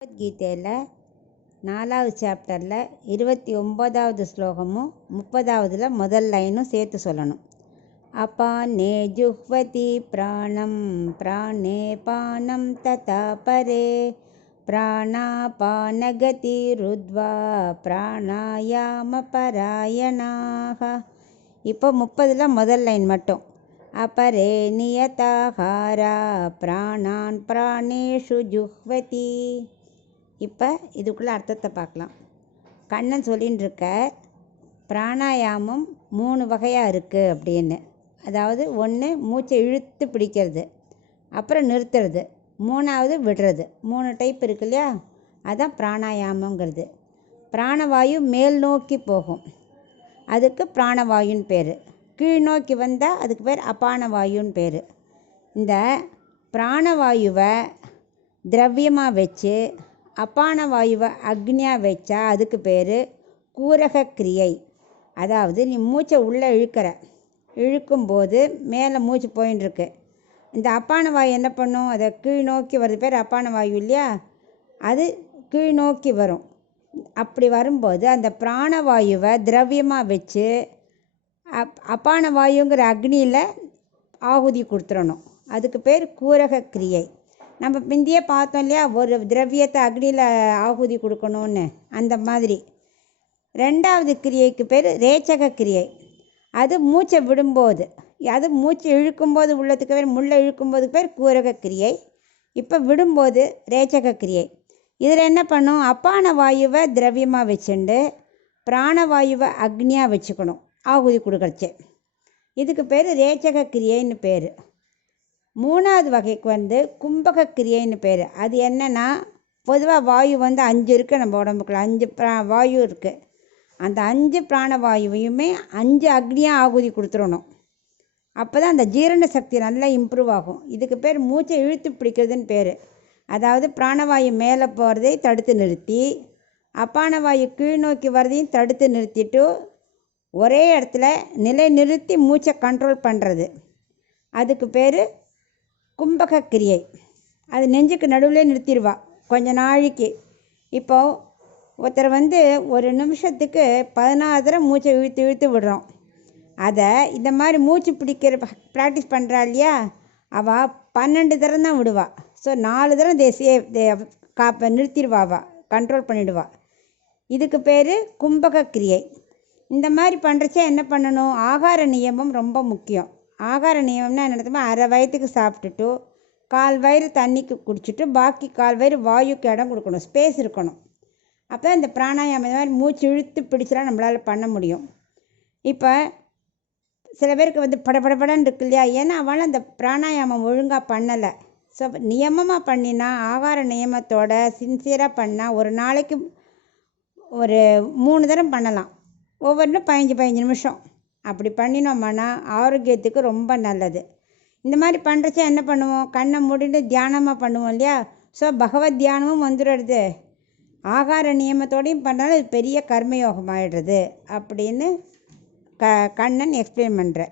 பகவத்கீதையில் 4வது சாப்டரில் 29வது ஸ்லோகமும் 30வதுல முதல் லைனும் சேர்த்து சொல்லணும். அபானே ஜுஹ்வதி பிராணம் பிராணே பானம் ததா பரே பிராணாபானகதி ருத்வா பிராணாயாம பராயணாக. இப்போ 30ல் முதல் லைன் மட்டும். அபரே நியதாஹாரா பிராணான் பிராணேஷு ஜுஹ்வதி. இப்போ இதுக்குள்ளே அர்த்தத்தை பார்க்கலாம். கண்ணன் சொல்லின்னு இருக்க பிராணாயாமம் 3 வகையாக இருக்குது அப்படின்னு. அதாவது ஒன்று மூச்சை இழுத்து பிடிக்கிறது, அப்புறம் நிறுத்துறது, 3வது விடுறது. 3 டைப் இருக்கு இல்லையா, அதுதான் பிராணாயாமங்கிறது. பிராணவாயு மேல் நோக்கி போகும், அதுக்கு பிராணவாயுன்னு பேர். கீழ் நோக்கி வந்தால் அதுக்கு பேர் அபானவாயுன்னு பேர். இந்த பிராணவாயுவை திரவியமாக வச்சு அபானவாயுவை அக்னியாக வச்சா அதுக்கு பேர் கூரக கிரியை. அதாவது நீ மூச்சை உள்ளே இழுக்கும்போது மேலே மூச்சு போயின்னு இருக்கு. இந்த அப்பானவாயு என்ன பண்ணும், அதை கீழ் நோக்கி வருது பேர் அப்பானவாயு இல்லையா, அது கீழ் நோக்கி வரும். அப்படி வரும்போது அந்த பிராணவாயுவை திரவியமாக வச்சு அப்பானவாயுங்கிற அக்னியில் ஆகுதி கொடுத்துடணும். அதுக்கு பேர் கூரக கிரியை. நம்ம பிந்தியே பார்த்தோம் இல்லையா, ஒரு திரவியத்தை அக்னியில் ஆகுதி கொடுக்கணும்னு. அந்த மாதிரி 2வது கிரியைக்கு பேர் ரேச்சக கிரியை. அது மூச்சை விடும்போது, அது மூச்சை இழுக்கும்போது உள்ளதுக்கு பேர், முள்ளை இழுக்கும்போது பேர் கூரக கிரியை. இப்போ விடும்போது ரேச்சக கிரியை. இதில் என்ன பண்ணும், அப்பான வாயுவை திரவியமாக வச்சுண்டு பிராணவாயுவை அக்னியாக வச்சுக்கணும் ஆகுதி கொடுக்கறச்சு. இதுக்கு பேர் ரேச்சக கிரியைன்னு பேர். 3வது வகைக்கு கும்பக கிரியைன்னு பேர். அது என்னென்னா, பொதுவாக வாயு 5 இருக்குது நம்ம உடம்புக்குள்ள, 5 வாயு இருக்குது. அந்த 5 பிராணவாயுவையுமே 5 அக்னியாக ஆகுதி கொடுத்துடணும். அப்போ தான் அந்த ஜீரண சக்தி நல்லா இம்ப்ரூவ் ஆகும். இதுக்கு பேர் மூச்சை இழுத்து பிடிக்கிறதுன்னு பேர். அதாவது பிராணவாயு மேலே போகிறதை தடுத்து நிறுத்தி அப்பானவாயு கீழ் நோக்கி வர்றதையும் தடுத்து நிறுத்திட்டு ஒரே இடத்துல நிலை நிறுத்தி மூச்சை கண்ட்ரோல் பண்ணுறது. அதுக்கு பேர் கும்பக கிரியை. அது நெஞ்சுக்கு நடுவில் நிறுத்திடுவா கொஞ்ச நாளைக்கு. இப்போது ஒருத்தர் ஒரு நிமிஷத்துக்கு 16 தடவை மூச்சை இழுத்து விடுறோம். அதை இந்த மாதிரி மூச்சு பிடிக்கிற ப்ராக்டிஸ் பண்ணுறா இல்லையா, அவள் 12 தடவை தான் விடுவா. ஸோ 4 தடவை நிறுத்திடுவாவா, கண்ட்ரோல் பண்ணிவிடுவா. இதுக்கு பேர் கும்பக கிரியை. இந்த மாதிரி பண்ணுறச்சே என்ன பண்ணணும், ஆகார நியமம் ரொம்ப முக்கியம். ஆகார நியமம்னா என்ன நடத்துமா, அரை வயிற்றுக்கு சாப்பிட்டுட்டு 1/4 வயிறு தண்ணிக்கு குடிச்சிட்டு பாக்கி 1/4 வயிறு வாயுக்கு இடம் கொடுக்கணும், ஸ்பேஸ் இருக்கணும். அப்போ இந்த பிராணாயாமம் இந்த மாதிரி மூச்சு இழுத்து பிடிச்சலாம் நம்மளால் பண்ண முடியும். இப்போ சில பேருக்கு படபடன்னு இருக்கு இல்லையா, ஏன்னா அவள் அந்த பிராணாயாமம் ஒழுங்காக பண்ணலை. ஸோ நியமமாக பண்ணினா, ஆகார நியமத்தோட சின்சியராக பண்ணால் ஒரு நாளைக்கு ஒரு 3 தடவை பண்ணலாம். ஒவ்வொன்றும் 15 நிமிஷம் அப்படி பண்ணினோம்னா ஆரோக்கியத்துக்கு ரொம்ப நல்லது. இந்த மாதிரி பண்ணுறச்சா என்ன பண்ணுவோம், கண்ணை மூடிட்டு தியானமாக பண்ணுவோம் இல்லையா. ஸோ பகவத் தியானமும் வந்துடுறது, ஆகார நியமத்தோடையும் பண்ணாலும் அது பெரிய கர்மயோகம் ஆகிடுறது அப்படின்னு கண்ணன் எக்ஸ்பிளைன் பண்ணுற.